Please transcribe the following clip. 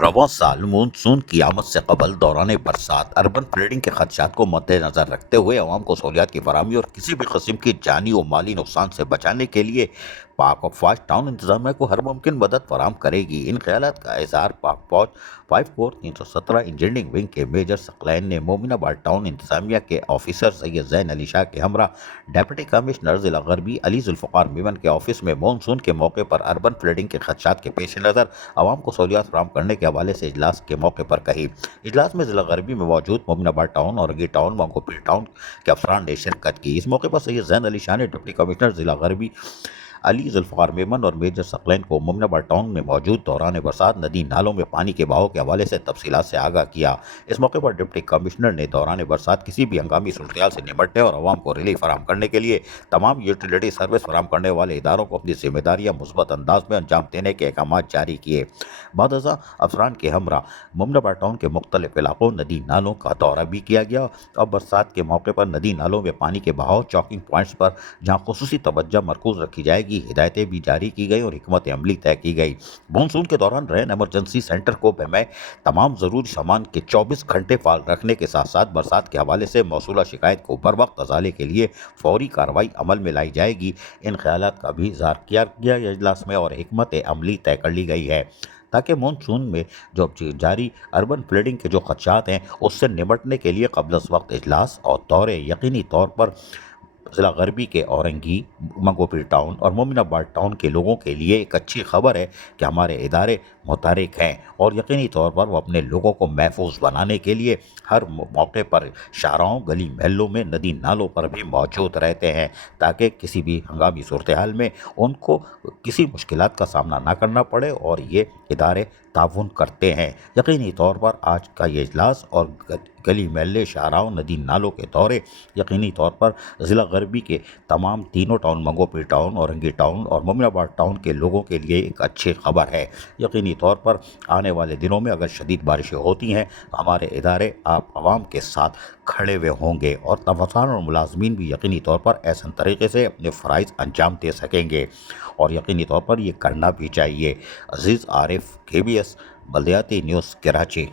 रवां साल मानसून की आमद से कबल दौरान बरसात अर्बन फ्लडिंग के खदशात को मद्देनजर रखते हुए अवाम को सहूलियात की फराहमी और किसी भी किस्म की जानी और माली नुकसान से बचाने के लिए पाक और फौज टाउन इंतजामिया को हर मुमकिन मदद फराहम करेगी। इन ख्यालात का इजहार पाक फौज 5 कोर 317 इंजीनियरिंग विंग के मेजर सकलैन ने मोमिनाबाद टाउन इंतजामिया के ऑफिसर सैयद जैन अली शाह के हमरा डिप्टी कमिश्नर जिला गरबी अली जुल्फ़िकार मेमन के ऑफिस में मानसून के मौके पर अर्बन फ्लडिंग के खदशात के पेश नज़र आवाम को सहूलियात फराहम करने के हवाले से इजलास के मौके पर कही। इजलास में जिला गरबी में मौजूद Mominabad town, Orangi town, Manghopir town के अफसरान ने शिरकत की। इस मौके पर सैयद जैन अली शाह ने डिप्टी कमिश्नर जिला गरबी अली जुल्फ़िकार मेमन और मेजर सकलैन को मोमिनाबाद टाउन में मौजूद दौरान बरसात नदी नालों में पानी के बहाव के हवाले से तफसीलात से आगाह किया। इस मौके पर डिप्टी कमिश्नर ने दौरान बरसात किसी भी हंगामी सूरत से निपटने और आवाम को रिलीफ फराहम करने के लिए तमाम यूटिलिटी सर्विस फराहम करने वाले इदारों को अपनी जिम्मेदारियाँ मुस्बत अंदाज में अंजाम देने के अहकाम जारी किए। बाद अफसरान के हमरा मोमिनाबाद टाउन के मुख्तलिफ इलाकों नदी नालों का दौरा भी किया गया और बरसात के मौके पर नदी नालों में पानी के बहाव चौकिंग पॉइंट्स पर जहाँ खुसूसी तवज्जो मरकूज रखी जाएगी हिदायतें भी जारी की गई और हिकमत अमली तय की गई। मानसून के दौरान रैन एमरजेंसी सेंटर को में तमाम ज़रूरी सामान के 24 घंटे फाल रखने के साथ साथ बरसात के हवाले से मौसूला शिकायत को बर वक्त अजाले के लिए फौरी कार्रवाई अमल में लाई जाएगी। इन ख्यालात का भी इज़हार किया गया इजलास में और हिकमत अमली तय कर ली गई है ताकि मानसून में जो जारी अर्बन फ्लडिंग के जो खदशात हैं उससे निपटने के लिए कबल अज़ वक्त इजलास और दौरे यकीनी तौर पर ज़िला गरबी के औरंगी, मंगोपीर टाउन और मोमिनाबाद टाउन के लोगों के लिए एक अच्छी खबर है कि हमारे इदारे मुतहरिक हैं और यकीनी तौर पर वो अपने लोगों को महफूज बनाने के लिए हर मौके पर शाहराहों, गली महलों में, नदी नालों पर भी मौजूद रहते हैं ताकि किसी भी हंगामी सूरत हाल में उनको किसी मुश्किलात का सामना ना करना पड़े और ये इदारे ताउन करते हैं। यकीनी तौर पर आज का ये इजलास और गली महल्ले, शाहराहों, नदी नालों के दौरे यकीनी तौर पर ज़िला गरबी के तमाम तीनों town, Manghopir town, Orangi town और मोमिनाबाद टाउन के लोगों के लिए एक अच्छी खबर है। यकीनी तौर पर आने वाले दिनों में अगर शदीद बारिशें होती हैं तो हमारे इदारे आप आवाम के साथ खड़े हुए होंगे और तफसान और मुलाजमीन भी यकीनी तौर पर ऐसा तरीके से अपने फ़राइज़ अंजाम दे सकेंगे और यकीनी तौर पर ये करना भी चाहिए। अज़ीज़ आरिफ, KBS बल्दियाती न्यूज़, कराची।